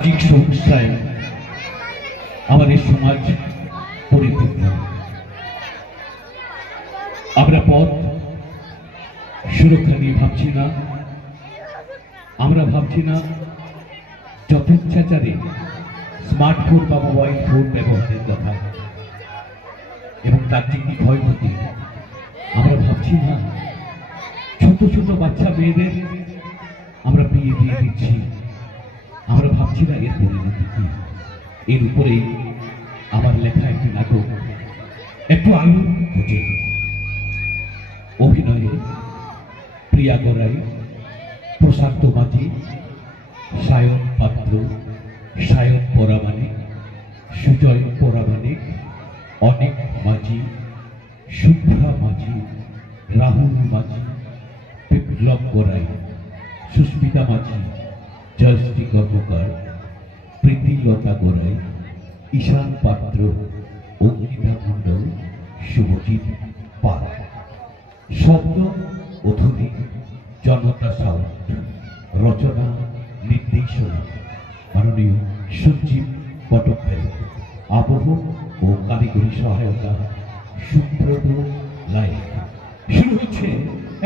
সামাজিক সমস্যায় আমাদের সমাজ পরিপূর্ণ। আমরা পথ সুরক্ষা নিয়ে ভাবছি না। আমরা ভাবছি না যথেচ্ছাচারে স্মার্টফোন বা মোবাইল ফোন ব্যবহারের কথা। এবং তার কি ক্ষয়ক্ষতি, আমরা ভাবছি না। ছোট ছোট বাচ্চা মেয়েদের আমরা বিয়ে দিয়ে দিচ্ছি। আমরা ভাবছি না এর পরিণতি কি? এর উপরেই আমার লেখা একটি নাটক। একটু আলো খুঁজে। অভিনয়ে প্রিয়া গড়াই প্রশান্ত মাঝি, সায়ন পাত্র, সায়ন পরামানিক সুজয় পরামানিক অনেক মাঝি, শুভ্রা মাঝি, রাহুল মাঝি, বিপ্লব গড়াই সুস্মিতা মাঝি। জয়শ্রী কর্মকার প্রীতিলতা গোড়াই ঈশান পাত্র, অঙ্কিতা মণ্ডল, শুভজিৎ পাল। শব্দ অধুরি জনতা সাউন্ড রচনা নির্দেশনা মাননীয় সঞ্জীব পটকেল আবহ ও কারিগরি সহায়তা, সুব্রত লাইক শুরু হচ্ছে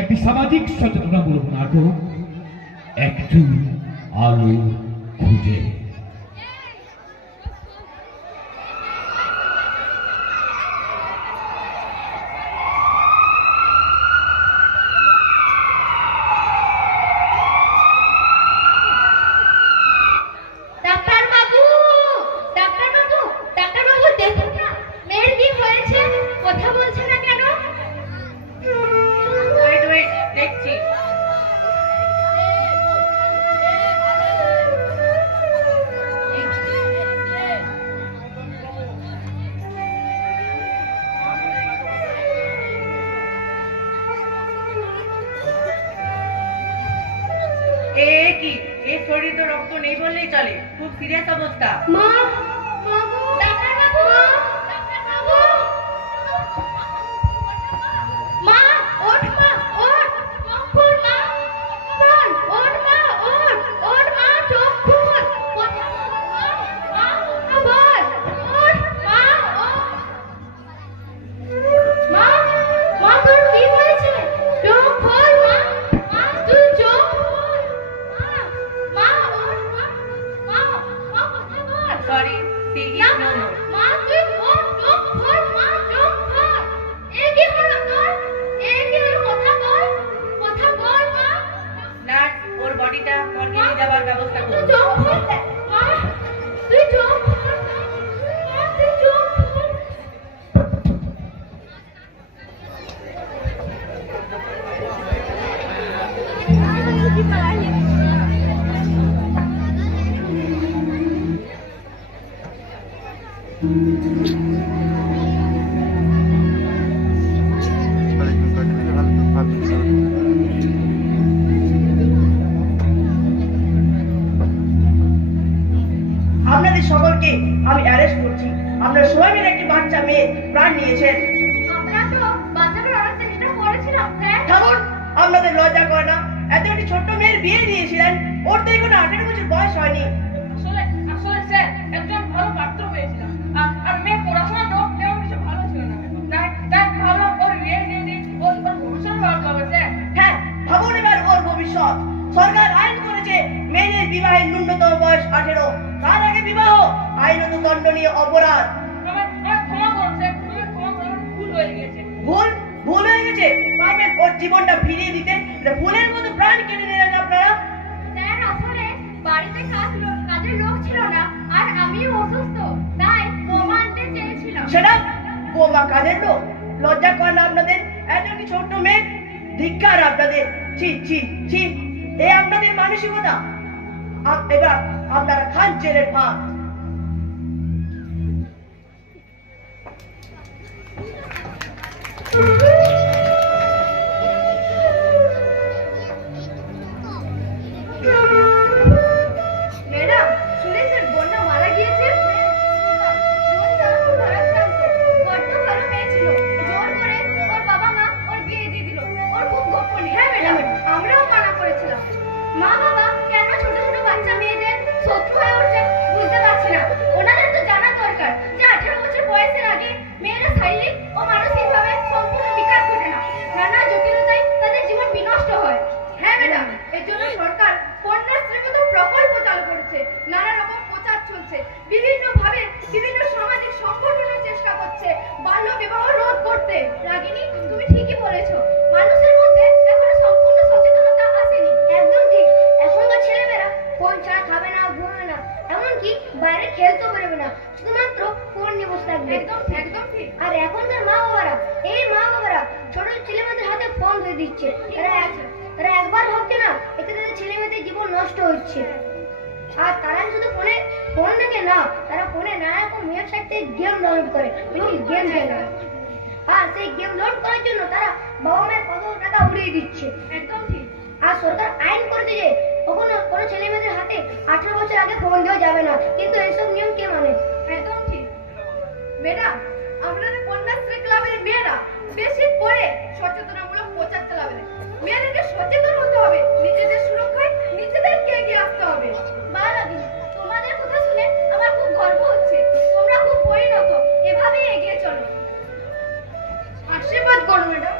একটি সামাজিক সচেতনামূলক নাটক একটু আলো খুঁজে ডাক্তার শরীরে তো রক্ত নেই বললেই চলে। খুব সিরিয়াস অবস্থা। মা আপনাদের লজ্জা করে না। এত একটি ছোট্ট মেয়ের বিয়ে দিয়েছিলেন ওর তো এখনও আঠেরো বছর বয়স হয়নি। আসলে আসলে স্যার একজন ভালো পাত্র পেয়েছিলাম। আর আর মেয়ে পড়াশোনাটাও তেমন কিছু ভালো ছিল না। তাই তাই ভাবলাম ওর বিয়ে দিয়ে দিই ওর ওর ভবিষ্যৎ ভালো হবে স্যার। হ্যাঁ ভাবুন এবার ওর ভবিষ্যৎ। সরকার আইন করেছে মেয়েদের বিবাহের ন্যূনতম বয়স আঠেরো। তার আগে বিবাহ আইনত দণ্ডনীয় অপরাধ। ওর জীবনটা ফিরিয়ে দিতে এটা ভুলের মতো প্রাণ কেড়ে নিলেন আপনারা? স্যার আসলে বাড়িতে কাজ কাজের লোক ছিল না আর আমিও অসুস্থ তাই বোমা আনতে চেয়েছিলাম। সেটা বোমা কাজের লোক? লজ্জা করে না আপনাদের? এত ছোট্ট মেয়ে? ধিক্কার আপনাদের? ছি ছি ছি এ আপনাদের মানসিকতা? এবার আপনারা খান জেলের ভাত। Madam Yeah. চলছে বিভিন্ন ভাবে বিভিন্ন সামাজিক সংগঠনের চেষ্টা করছে বাল্য বিবাহ রোধ করতে। রাগিনী তুমি ঠিকই বলেছ মানুষের মধ্যে এখনও সম্পূর্ণ সচেতনতা আসেনি। একদম ঠিক এখনকার ছেলেমেয়েরা ফোন ছাড়া খাবে না ঘুমাবে না এমনকি বাইরে খেলতেও বেরোবে না শুধুমাত্র ফোন নিয়ে বসে থাকবে। একদম একদম ঠিক। আর এখনকার মা বাবারা এই মা বাবারা ছোট ছেলেমেয়েদের হাতে ফোন দিয়ে দিচ্ছে। তারা এক- একবার ভাবছে না এতে তাদের ছেলে মেয়েদের জীবন নষ্ট হচ্ছে। আর তারা শুধু ফোনে ফোন দেখে না তারা ফোনে নানা রকম ওয়েবসাইট থেকে গেম ডাউনলোড করে এবং গেম খেলে আর সেই গেম লোড করার জন্য তারা বাবা মায়ের কত টাকা উড়িয়ে দিচ্ছে। একদম ঠিক। আর সরকার আইন করে দিয়ে কখনো কোনো ছেলে মেয়েদের হাতে আঠারো বছর আগে ফোন দেওয়া যাবে না কিন্তু এইসব নিয়ম কে মানে? একদম ঠিক। ম্যাডাম আপনাদের কন্যাশ্রী ক্লাবের মেয়েরা বেশি করে সচেতনামূলক প্রচার চালাবে। মেয়েদেরকে সচেতন হতে হবে নিজেদের সুরক্ষায় আসতে হবে? তোমাদের কথা শুনে আমার খুব গর্ব হচ্ছে। তোমরা খুব পরিণত। এগিয়ে চলো। আশীর্বাদ করো, ম্যাডাম।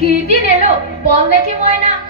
কি দিন এলো? বল দেখি, ময়না।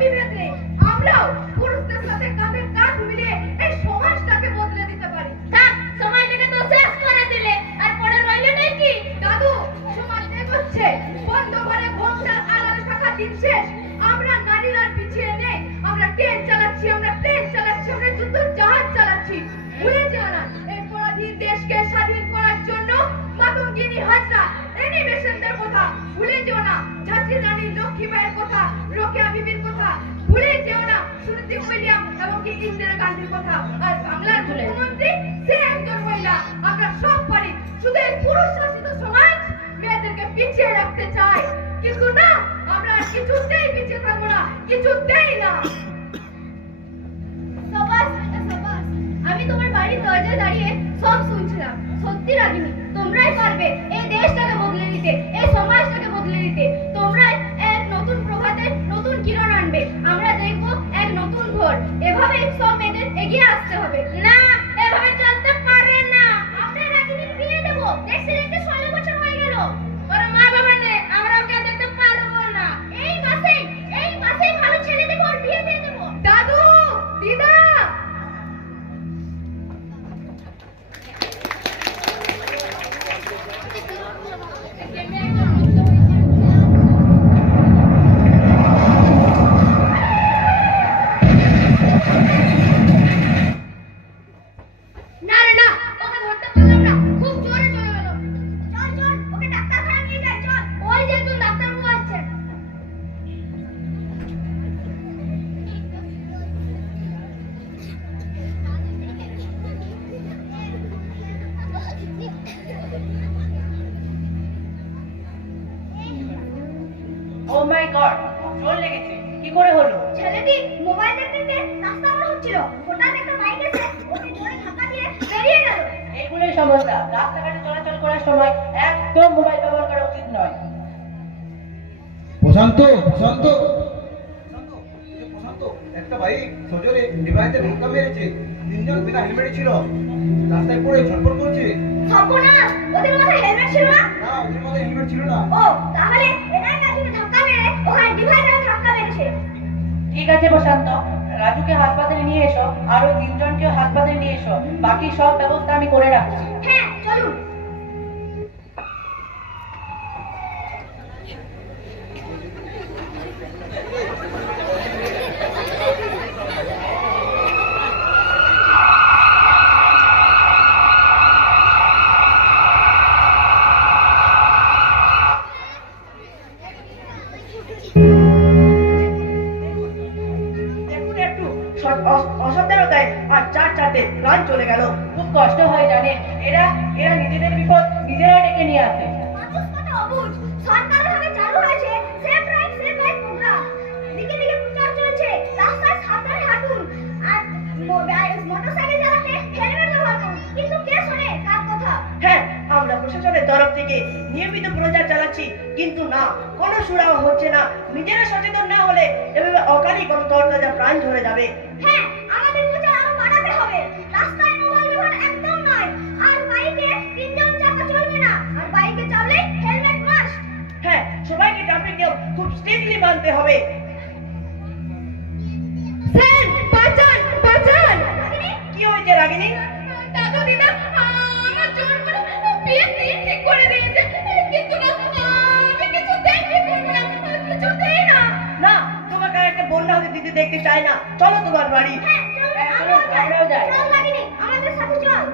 আর নেই আমরাও পুরুষদের সাথে কাঁধে কাঁধ মিলিয়ে এই সমাজটাকে বদলে দিতে পারি। থাক সময়টাকে তো শেষ করে দিলে। আর পরে রইল নাকি? দাদু? সমাজ এগোচ্ছে। বন্ধ করে ঘোমটা আড়ালে থাকা দিন শেষ। আমরা নারীরা পিছিয়ে নেই। আমরা ট্রেন চালাচ্ছি আমরা প্লেন চালাচ্ছি আমরা যুদ্ধ জাহাজ চালাচ্ছি। ভুলে যেও না এই পরাধীন দেশকে স্বাধীন করার জন্য মাতঙ্গিনী হাজরা অ্যানিমেশনদের কথা। ভুলে যেও না ঝাঁসি রানী লক্ষ্মীবাইয়ের কথা রোকেয়া বিবির কথা। আমরা সব আমি তোমার বাড়ির দরজায় দাঁড়িয়ে সব শুনছিলাম। সত্যি রাগিনী, তোমরাই পারবে এই দেশটাকে বদলে দিতে, এই সমাজটাকে বদলে দিতে। তোমরাই এক নতুন প্রভাতে নতুন কিরণ আনবে। আমরা দেখব এইগুলোই সমস্যা রাস্তাঘাটে চলাচল করার সময় একদম মোবাইল ব্যবহার করা উচিত নয়। প্রশান্ত প্রশান্ত। প্রশান্ত, এই যে প্রশান্ত, একটা বাইক সজোরে ডিভাইসে ধাক্কা মেরেছে। তিনজন বিনা হেলমেটে ছিল। রাস্তায় পড়ে ঝটপট করছে। সর্বনাশ! ওদের মাথায় হেলমেট ছিল না? না ওদের মাথায় হেলমেট ছিল না। ও তাহলে এনার কাছে ধাক্কা মেরে ওখানে ডিভাইডার ধাক্কা মেরেছে। ঠিক আছে প্রশান্ত। রাজুকে হাসপাতালে নিয়ে এসো। আর ওই তিনজনকে হাসপাতালে নিয়ে এসো। বাকি সব ব্যবস্থা আমি করে রাখছি। হ্যাঁ চলুন। চূড়াও হচ্ছে না। নিজেরা সচেতন না হলে এভাবে অকালেই কোনো তরতাজা প্রাণ ঝরে যাবে। হ্যাঁ আমাদের প্রচার আরও বাড়াতে হবে। রাস্তায় মোবাইল ব্যবহার একদম নয়। আর বাইকে চলবে না। আর বাইকে হেলমেট মাস্ট হ্যাঁ সবাইকে ট্রাফিক নিয়ম খুব স্ট্রিক্টলি মানতে হবে। স্যার বাঁচান বাঁচান। কি হয়েছে রাগিনী? দাদু দিদা আমার জোর করে সত্যি দেখতে চাই না। চলো তোমার বাড়ি। হ্যাঁ, চল।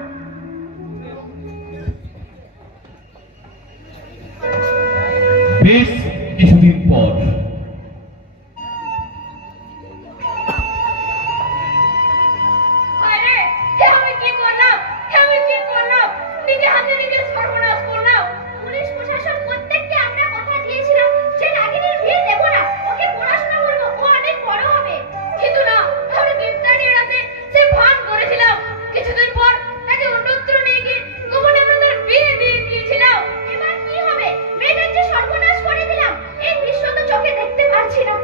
বেশ কিছুদিন পর। পারছি না।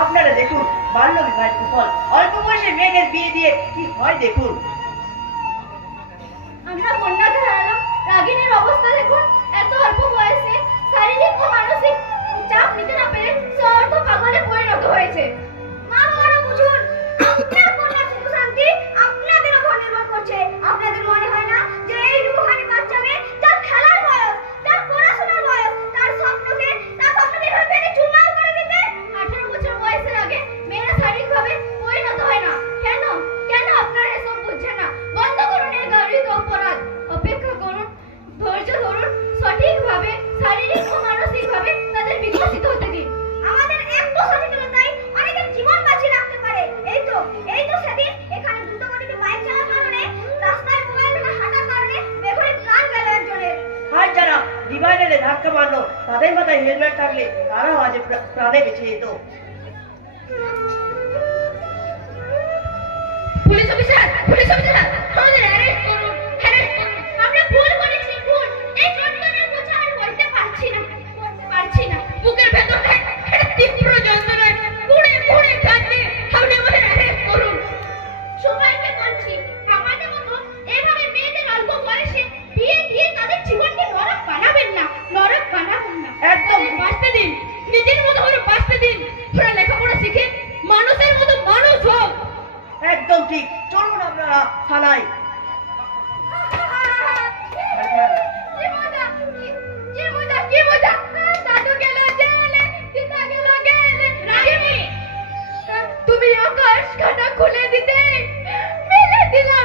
আপনারা দেখুন বাল্য বিবাহের কুফল। অল্প বয়সে মেয়েদের বিয়ে দিয়ে কি হয় দেখুন। धक्का मार लो तदें मत हेलमेट कर ले तारा आज प्राणे बिछे दो Milady, Milady, Milady,